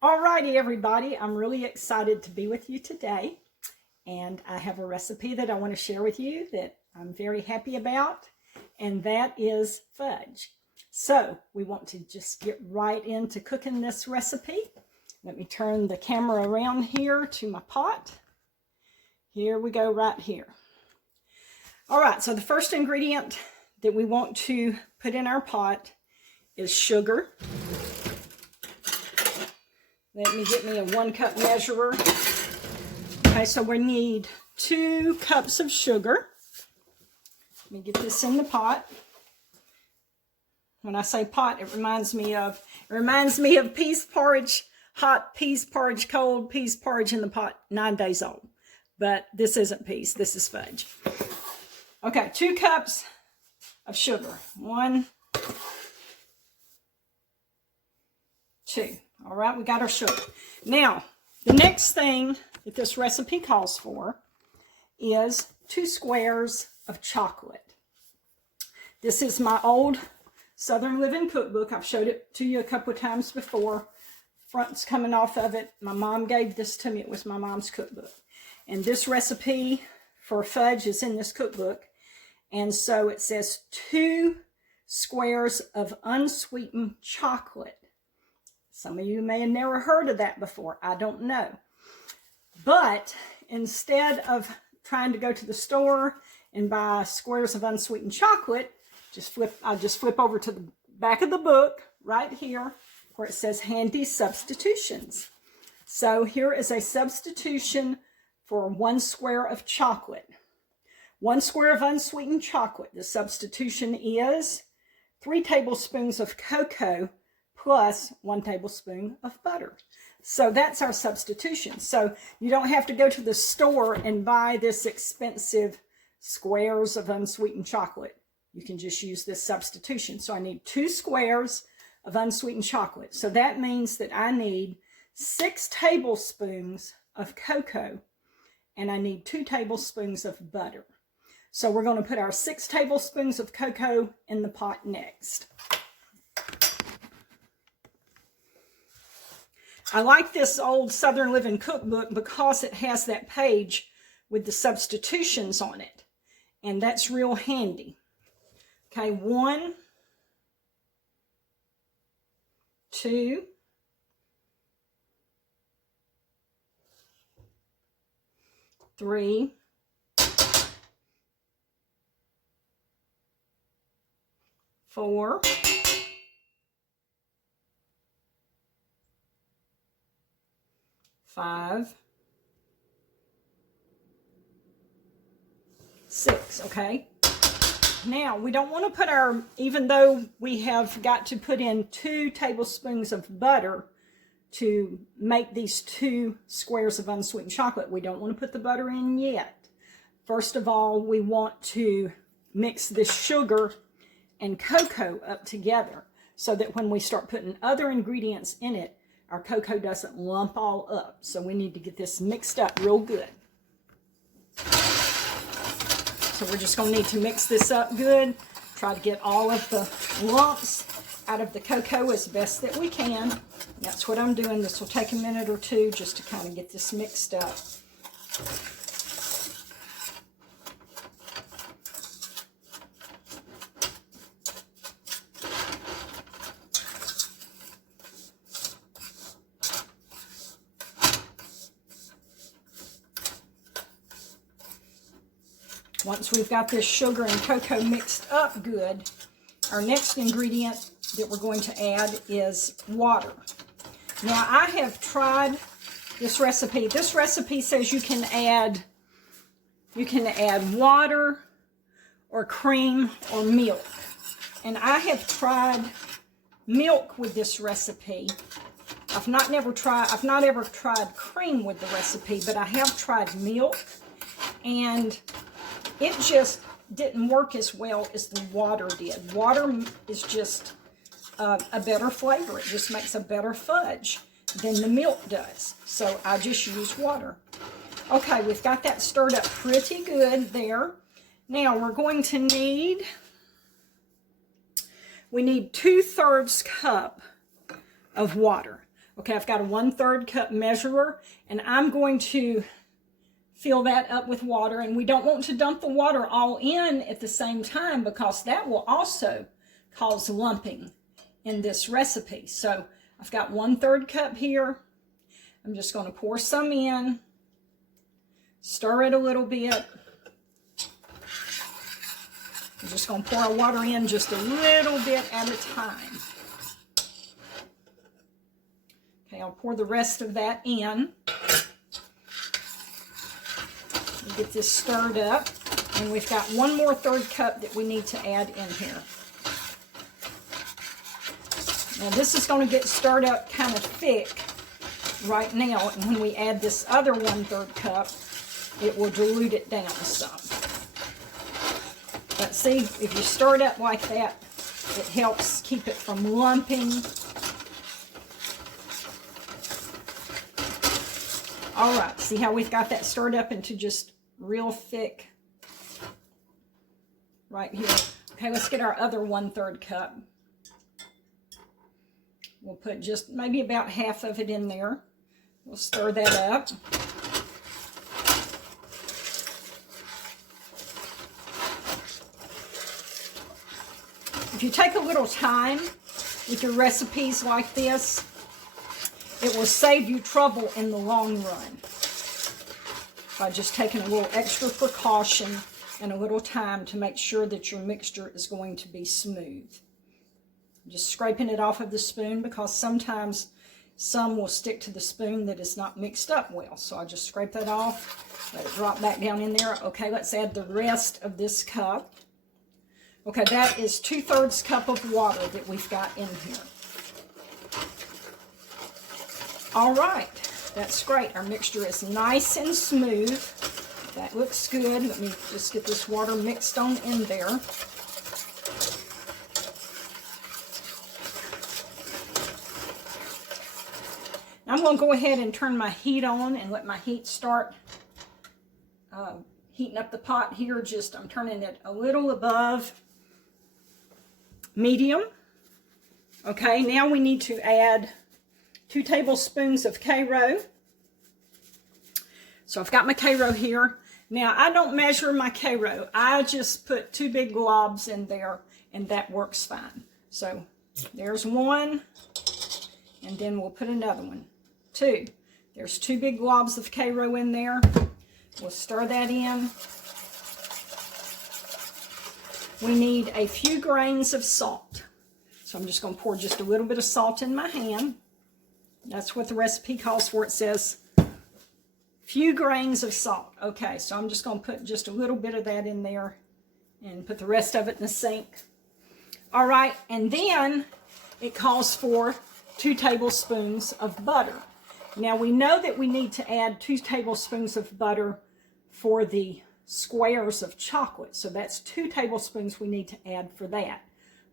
Alrighty, everybody, I'm really excited to be with you today, and I have a recipe that I want to share with you that I'm very happy about, and that is fudge. So we want to just get right into cooking this recipe. Let me turn the camera around here to my pot. Here we go, right here. All right, so the first ingredient that we want to put in our pot is sugar. Let me get me a 1 cup measurer. Okay, so we need 2 cups of sugar. Let me get this in the pot. When I say pot, it reminds me of peas porridge, hot peas porridge, cold peas porridge in the pot, 9 days old. But this isn't peas, this is fudge. Okay, 2 cups of sugar. 1, 2. All right, we got our sugar. Now, the next thing that this recipe calls for is 2 squares of chocolate. This is my old Southern Living cookbook. I've showed it to you a couple of times before. Front's coming off of it. My mom gave this to me. It was my mom's cookbook. And this recipe for fudge is in this cookbook. And so it says 2 squares of unsweetened chocolate. Some of you may have never heard of that before. I don't know. But instead of trying to go to the store and buy squares of unsweetened chocolate, I just flip over to the back of the book right here where it says Handy Substitutions. So here is a substitution for 1 square of chocolate. 1 square of unsweetened chocolate. The substitution is 3 tablespoons of cocoa plus 1 tablespoon of butter. So that's our substitution. So you don't have to go to the store and buy this expensive squares of unsweetened chocolate. You can just use this substitution. So I need 2 squares of unsweetened chocolate. So that means that I need 6 tablespoons of cocoa and I need 2 tablespoons of butter. So we're going to put our 6 tablespoons of cocoa in the pot next. I like this old Southern Living cookbook because it has that page with the substitutions on it. And that's real handy. Okay, 1, 2, 3, 4, 5, 6, okay? Now, we don't want to put even though we have got to put in 2 tablespoons of butter to make these 2 squares of unsweetened chocolate, we don't want to put the butter in yet. First of all, we want to mix this sugar and cocoa up together so that when we start putting other ingredients in it, our cocoa doesn't lump all up. So we need to get this mixed up real good. So we're just going to need to mix this up good. Try to get all of the lumps out of the cocoa as best that we can. That's what I'm doing. This will take a minute or 2 just to kind of get this mixed up. Once we've got this sugar and cocoa mixed up good, our next ingredient that we're going to add is water. Now, I have tried this recipe. This recipe says you can add water or cream or milk. And I have tried milk with this recipe. I've not ever tried cream with the recipe, but I have tried milk, and it just didn't work as well as the water did. Water is just a better flavor. It just makes a better fudge than the milk does. So I just use water. Okay, we've got that stirred up pretty good there. Now we're going to need, we need 2/3 cup of water. Okay, I've got a 1/3 cup measurer, and I'm going to fill that up with water. And we don't want to dump the water all in at the same time, because that will also cause lumping in this recipe. So I've got 1/3 cup here. I'm just going to pour some in, stir it a little bit. I'm just going to pour our water in just a little bit at a time. Okay, I'll pour the rest of that in. Get this stirred up, and we've got 1 more 1/3 cup that we need to add in here. Now this is going to get stirred up kind of thick right now, and when we add this other 1/3 cup, it will dilute it down some. But see, if you stir it up like that, it helps keep it from lumping. All right, see how we've got that stirred up into just real thick right here. Okay, let's get our other 1/3 cup. We'll put just maybe about half of it in there. We'll stir that up. If you take a little time with your recipes like this, it will save you trouble in the long run by just taking a little extra precaution and a little time to make sure that your mixture is going to be smooth. Just scraping it off of the spoon, because sometimes some will stick to the spoon that is not mixed up well. So I just scrape that off, let it drop back down in there. Okay, let's add the rest of this cup. Okay, that is 2/3 cup of water that we've got in here. All right, that's great. Our mixture is nice and smooth. That looks good. Let me just get this water mixed on in there. I'm going to go ahead and turn my heat on and let my heat start heating up the pot here. I'm turning it a little above medium. Okay, now we need to add 2 tablespoons of karo. So I've got my karo here. Now I don't measure my karo. I just put 2 big globs in there, and that works fine. So there's 1, and then we'll put another one. 2. There's 2 big globs of karo in there. We'll stir that in. We need a few grains of salt. So I'm just going to pour just a little bit of salt in my hand. That's what the recipe calls for. It says few grains of salt. Okay, so I'm just going to put just a little bit of that in there and put the rest of it in the sink. All right, and then it calls for 2 tablespoons of butter. Now we know that we need to add 2 tablespoons of butter for the squares of chocolate. So that's 2 tablespoons we need to add for that.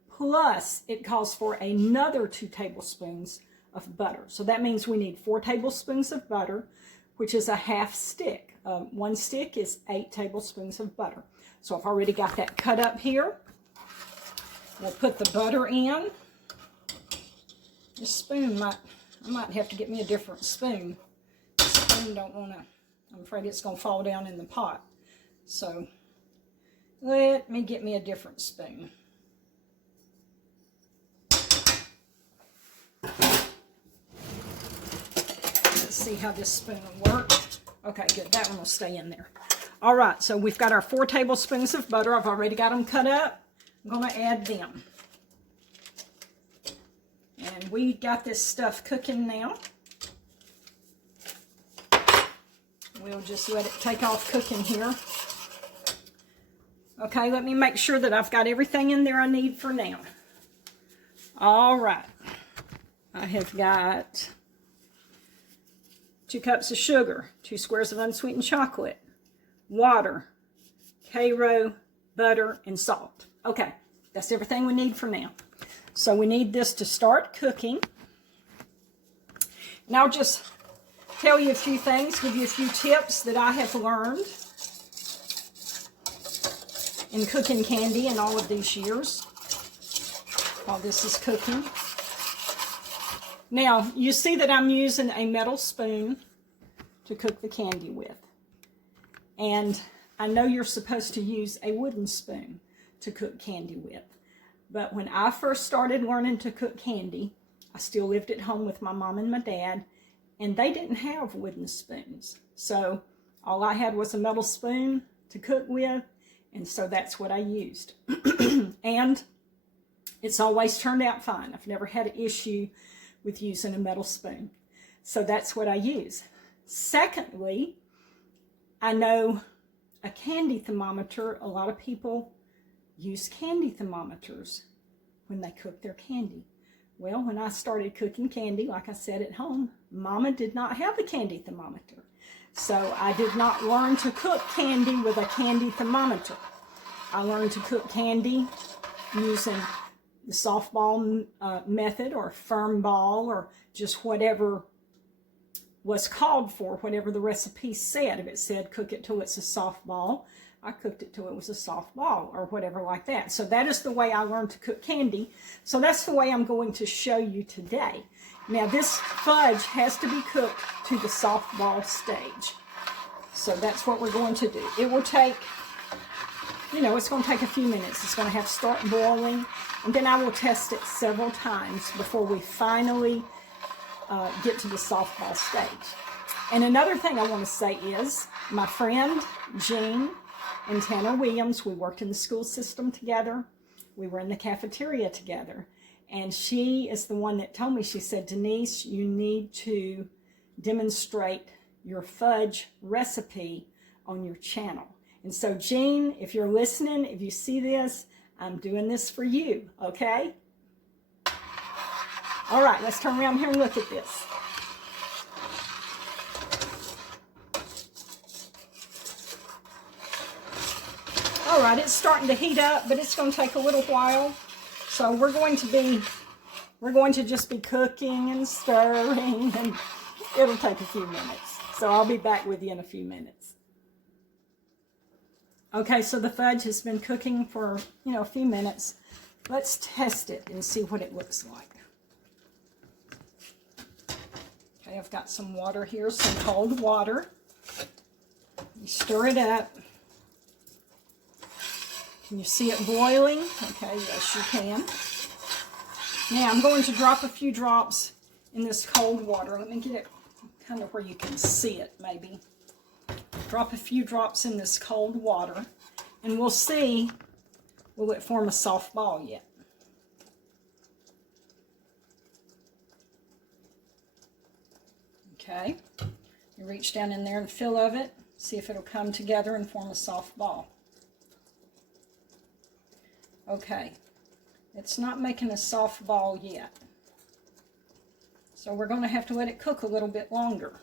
Plus, it calls for another 2 tablespoons of butter. So that means we need 4 tablespoons of butter, which is a half stick. 1 stick is 8 tablespoons of butter. So I've already got that cut up here. We'll put the butter in. This spoon I might have to get me a different spoon. This spoon I'm afraid it's going to fall down in the pot. So let me get me a different spoon. Let's see how this spoon will work. Okay, good. That one will stay in there. All right, so we've got our 4 tablespoons of butter. I've already got them cut up. I'm going to add them. And we got this stuff cooking now. We'll just let it take off cooking here. Okay, let me make sure that I've got everything in there I need for now. All right. I have got 2 cups of sugar, 2 squares of unsweetened chocolate, water, karo, butter, and salt. Okay, that's everything we need for now. So we need this to start cooking. And I'll just tell you a few things, give you a few tips that I have learned in cooking candy in all of these years while this is cooking. Now, you see that I'm using a metal spoon to cook the candy with. And I know you're supposed to use a wooden spoon to cook candy with. But when I first started learning to cook candy, I still lived at home with my mom and my dad, and they didn't have wooden spoons. So all I had was a metal spoon to cook with, and so that's what I used. And it's always turned out fine. I've never had an issue with using a metal spoon. So that's what I use. Secondly, I know a candy thermometer, a lot of people use candy thermometers when they cook their candy. Well, when I started cooking candy, like I said, at home, Mama did not have a candy thermometer. So I did not learn to cook candy with a candy thermometer. I learned to cook candy using the softball method, or firm ball, or just whatever was called for, whatever the recipe said. If it said cook it till it's a soft ball, I cooked it till it was a soft ball, or whatever like that. So that is the way I learned to cook candy. So that's the way I'm going to show you today. Now this fudge has to be cooked to the soft ball stage. So that's what we're going to do. It will take, it's going to take a few minutes. It's going to have to start boiling, and then I will test it several times before we finally get to the softball stage. And another thing I want to say is, my friend Jean and Tanner Williams, we worked in the school system together. We were in the cafeteria together. And she is the one that told me, she said, Denise, you need to demonstrate your fudge recipe on your channel. And so Jean, if you're listening, if you see this, I'm doing this for you, okay? All right, let's turn around here and look at this. All right, it's starting to heat up, but it's going to take a little while. So we're going to just be cooking and stirring, and it'll take a few minutes. So I'll be back with you in a few minutes. Okay, so the fudge has been cooking for, a few minutes. Let's test it and see what it looks like. Okay, I've got some water here, some cold water. You stir it up. Can you see it boiling? Okay, yes you can. Now I'm going to drop a few drops in this cold water. Let me get it kind of where you can see it maybe. Drop a few drops in this cold water, and we'll see, will it form a soft ball yet? Okay, you reach down in there and feel of it, see if it'll come together and form a soft ball. Okay, it's not making a soft ball yet. So we're going to have to let it cook a little bit longer.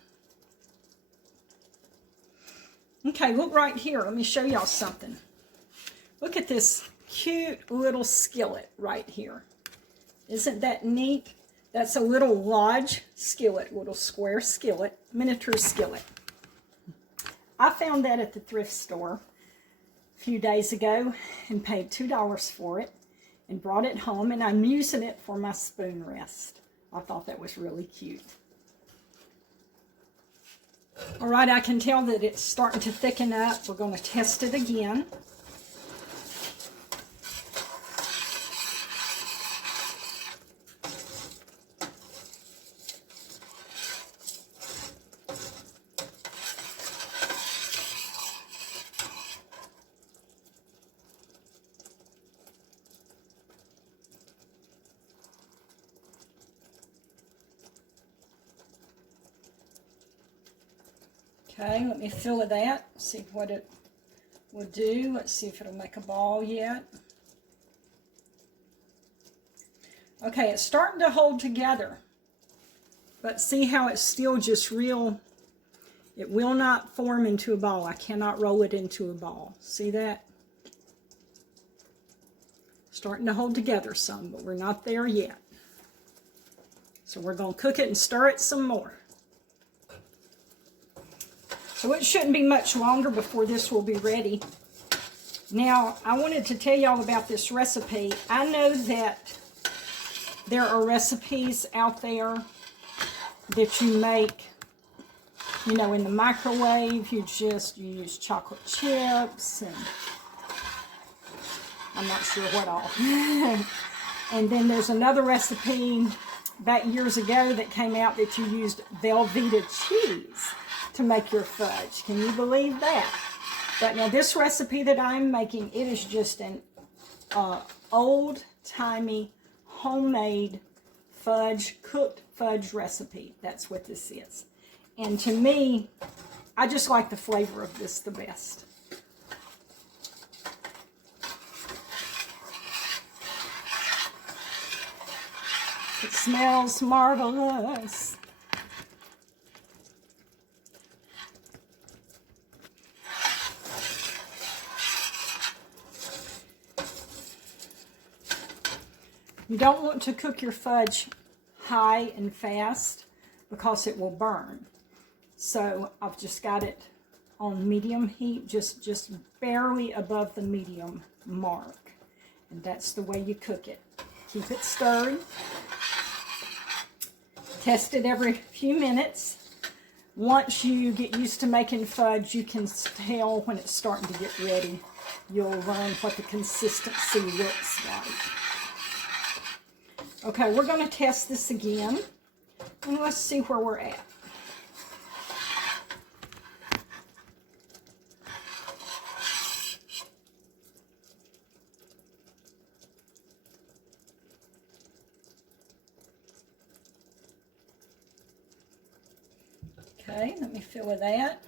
Okay, look right here. Let me show y'all something. Look at this cute little skillet right here. Isn't that neat? That's a little Lodge skillet, little square skillet, miniature skillet. I found that at the thrift store a few days ago and paid $2 for it and brought it home, and I'm using it for my spoon rest. I thought that was really cute. All right, I can tell that it's starting to thicken up. We're going to test it again. Okay, let me fill of that, see what it will do. Let's see if it'll make a ball yet. Okay, it's starting to hold together, but see how it's still just real. It will not form into a ball. I cannot roll it into a ball. See that? Starting to hold together some, but we're not there yet. So we're going to cook it and stir it some more. So it shouldn't be much longer before this will be ready. Now, I wanted to tell y'all about this recipe. I know that there are recipes out there that you make, you know, in the microwave. You use chocolate chips and I'm not sure what all. And then there's another recipe back years ago that came out that you used Velveeta cheese to make your fudge. Can you believe that? But now this recipe that I'm making, it is just an old-timey, homemade fudge, cooked fudge recipe. That's what this is. And to me, I just like the flavor of this the best. It smells marvelous. You don't want to cook your fudge high and fast because it will burn. So I've just got it on medium heat, just barely above the medium mark. And that's the way you cook it. Keep it stirred. Test it every few minutes. Once you get used to making fudge, you can tell when it's starting to get ready. You'll learn what the consistency looks like. Okay, we're going to test this again, and let's see where we're at. Okay, let me fill with that.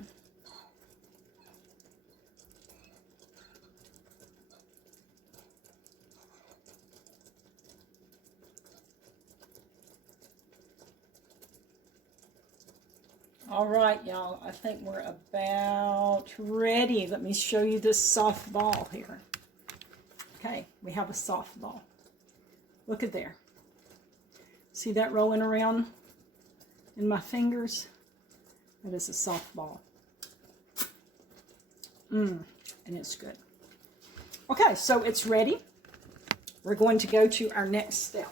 All right, y'all, I think we're about ready. Let me show you this soft ball here. Okay, we have a soft ball. Look at there. See that rolling around in my fingers? That is a soft ball. And it's good. Okay, so it's ready. We're going to go to our next step.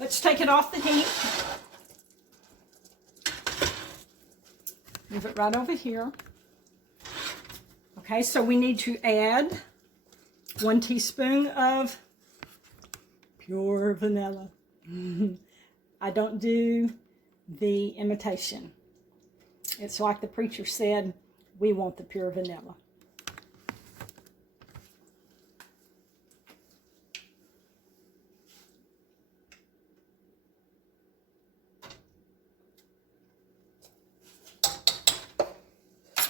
Let's take it off the heat. Move it right over here. Okay, so we need to add 1 teaspoon of pure vanilla. I don't do the imitation. It's like the preacher said, we want the pure vanilla.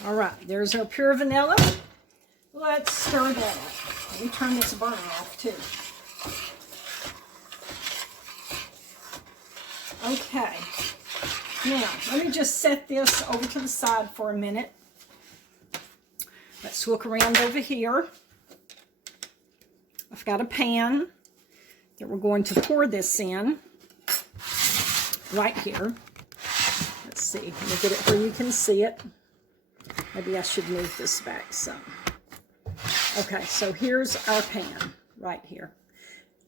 All right, there's our pure vanilla. Let's stir that up. Let me turn this burner off too. Okay, now let me just set this over to the side for a minute. Let's look around over here. I've got a pan that we're going to pour this in right here. Let's see, let me get it where you can see it. Maybe I should move this back some. Okay, so here's our pan right here.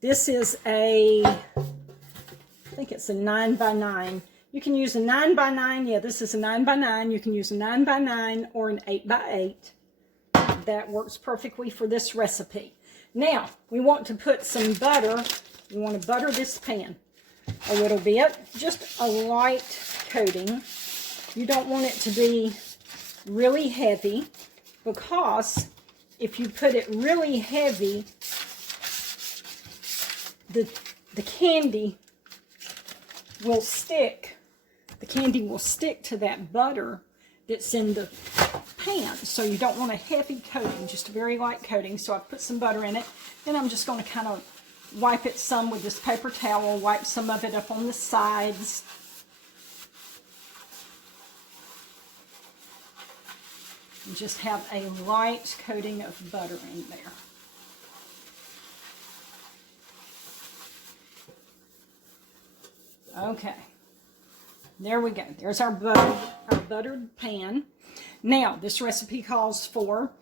This is I think it's a 9x9. You can use a 9x9. Yeah, this is a 9x9. You can use a 9x9 or an 8x8. That works perfectly for this recipe. Now, we want to put some butter. We want to butter this pan a little bit. Just a light coating. You don't want it to be really heavy, because if you put it really heavy, the candy will stick. The candy will stick to that butter that's in the pan. So you don't want a heavy coating, just a very light coating. So I've put some butter in it, and I'm just going to kind of wipe it some with this paper towel, wipe some of it up on the sides. And just have a light coating of butter in there. Okay, there we go. There's our buttered pan. Now, this recipe calls for,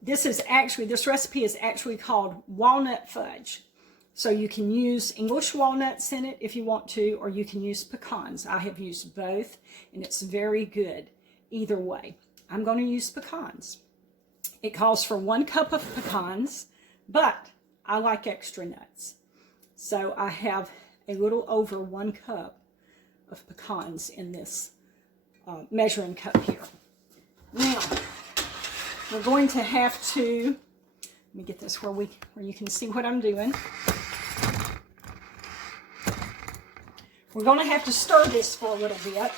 this recipe is actually called walnut fudge. So you can use English walnuts in it if you want to, or you can use pecans. I have used both, and it's very good either way. I'm going to use pecans. It calls for 1 cup of pecans, but I like extra nuts. So I have a little over 1 cup of pecans in this measuring cup here. Now, we're going to have to, let me get this where you can see what I'm doing. We're going to have to stir this for a little bit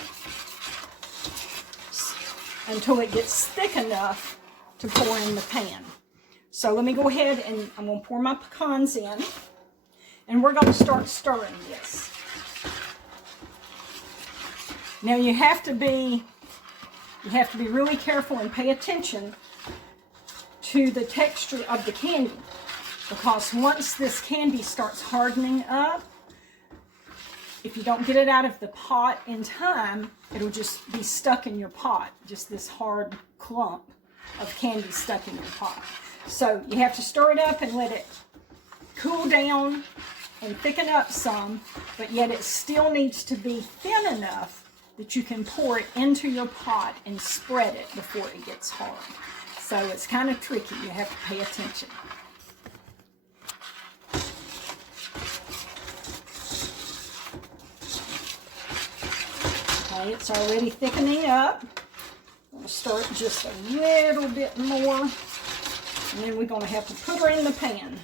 until it gets thick enough to pour in the pan. So let me go ahead and I'm going to pour my pecans in, and we're going to start stirring this. Now you have to be really careful and pay attention to the texture of the candy, because once this candy starts hardening up, if you don't get it out of the pot in time, it'll just be stuck in your pot, just this hard clump of candy stuck in your pot. So you have to stir it up and let it cool down and thicken up some, but yet it still needs to be thin enough that you can pour it into your pot and spread it before it gets hard. So it's kind of tricky. You have to pay attention. Okay, it's already thickening up. I'm going to stir it just a little bit more, and then we're going to have to put her in the pan.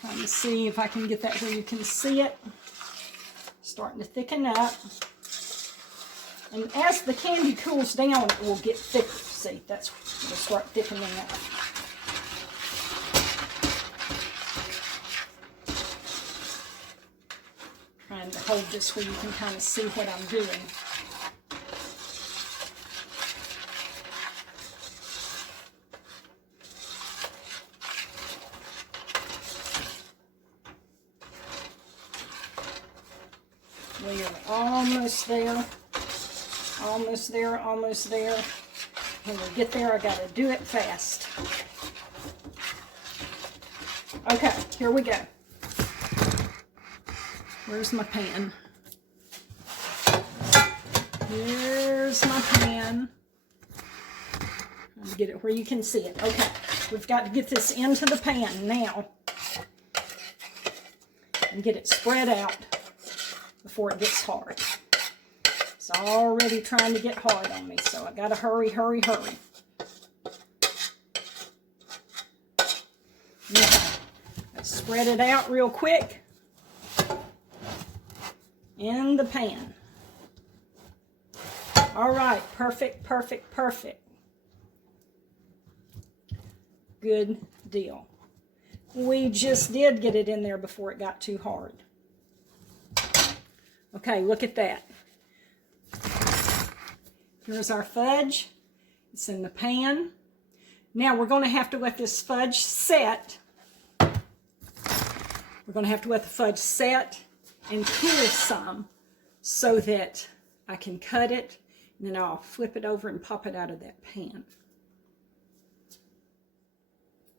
Trying to see if I can get that where you can see it. Starting to thicken up. And as the candy cools down, it will get thicker. See, that's it'll start thickening up. Trying to hold this where you can kind of see what I'm doing. We are almost there. Almost there, almost there. When we get there, I gotta do it fast. Okay, here we go. Where's my pan? Here's my pan. I'll get it where you can see it. Okay, we've got to get this into the pan now and get it spread out before it gets hard. It's already trying to get hard on me, so I gotta hurry, hurry, hurry. Okay, let's spread it out real quick in the pan. All right, perfect, perfect, perfect. Good deal. We just did get it in there before it got too hard. Okay, look at that. Here's our fudge. It's in the pan. Now we're going to have to let this fudge set. We're going to have to let the fudge set and cool some so that I can cut it, and then I'll flip it over and pop it out of that pan.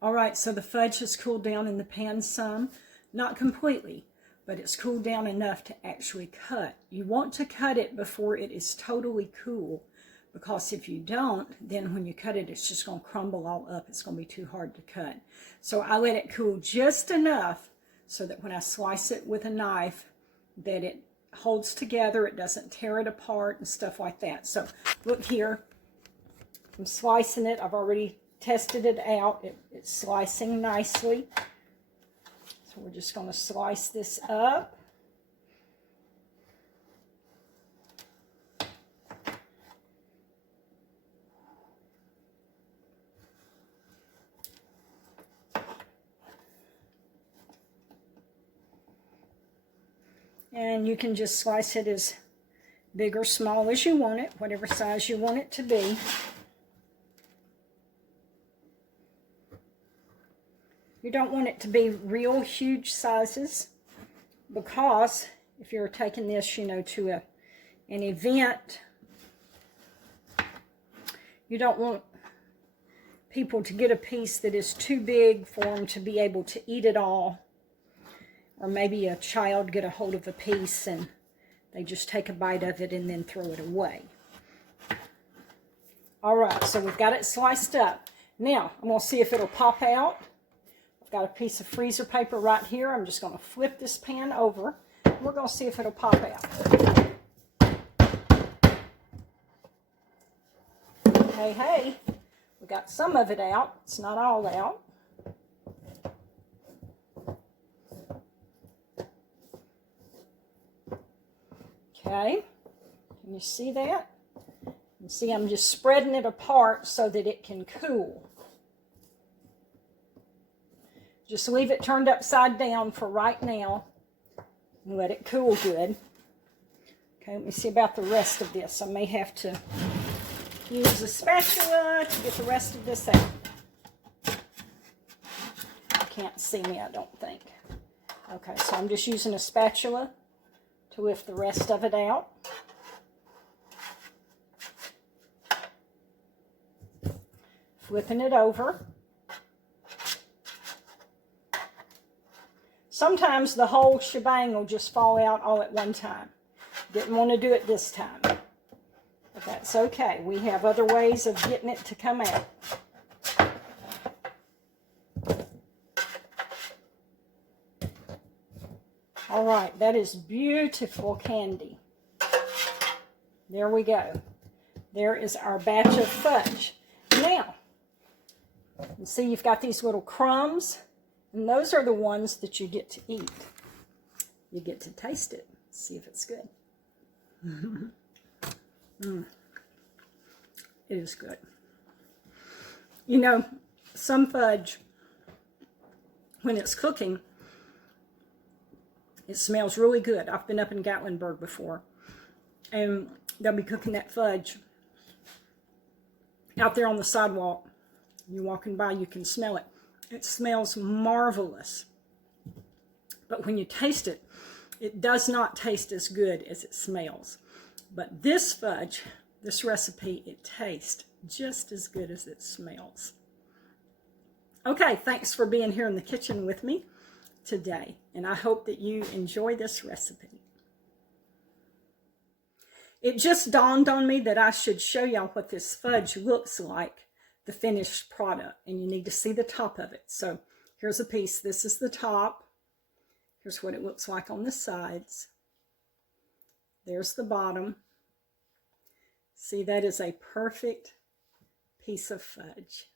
All right, so the fudge has cooled down in the pan some, not completely, but it's cooled down enough to actually cut. You want to cut it before it is totally cool, because if you don't, then when you cut it, it's just going to crumble all up. It's going to be too hard to cut. So I let it cool just enough so that when I slice it with a knife, that it holds together, it doesn't tear it apart and stuff like that. So look here, I'm slicing it. I've already tested it out. It's slicing nicely. So we're just going to slice this up. And you can just slice it as big or small as you want it, whatever size you want it to be. You don't want it to be real huge sizes, because if you're taking this, you know, to an event, you don't want people to get a piece that is too big for them to be able to eat it all. Or maybe a child get a hold of a piece and they just take a bite of it and then throw it away. All right, so we've got it sliced up. Now, I'm going to see if it'll pop out. I've got a piece of freezer paper right here. I'm just going to flip this pan over. We're going to see if it'll pop out. Hey, hey, we got some of it out. It's not all out. Okay, can you see that? You see, I'm just spreading it apart so that it can cool. Just leave it turned upside down for right now and let it cool good. Okay, let me see about the rest of this. I may have to use a spatula to get the rest of this out. You can't see me, I don't think. Okay, so I'm just using a spatula to lift the rest of it out. Flipping it over. Sometimes the whole shebang will just fall out all at one time. Didn't want to do it this time. But that's okay. We have other ways of getting it to come out. All right, that is beautiful candy. There we go. There is our batch of fudge. Now, you see you've got these little crumbs, and those are the ones that you get to eat. You get to taste it, see if it's good. It is good. You know, some fudge, when it's cooking, it smells really good. I've been up in Gatlinburg before, and they'll be cooking that fudge out there on the sidewalk. You're walking by, you can smell it. It smells marvelous. But when you taste it, it does not taste as good as it smells. But this fudge, this recipe, it tastes just as good as it smells. Okay, thanks for being here in the kitchen with me today, and I hope that you enjoy this recipe. It just dawned on me that I should show y'all what this fudge looks like, the finished product, and you need to see the top of it. So here's a piece. This is the top. Here's what it looks like on the sides. There's the bottom. See, that is a perfect piece of fudge.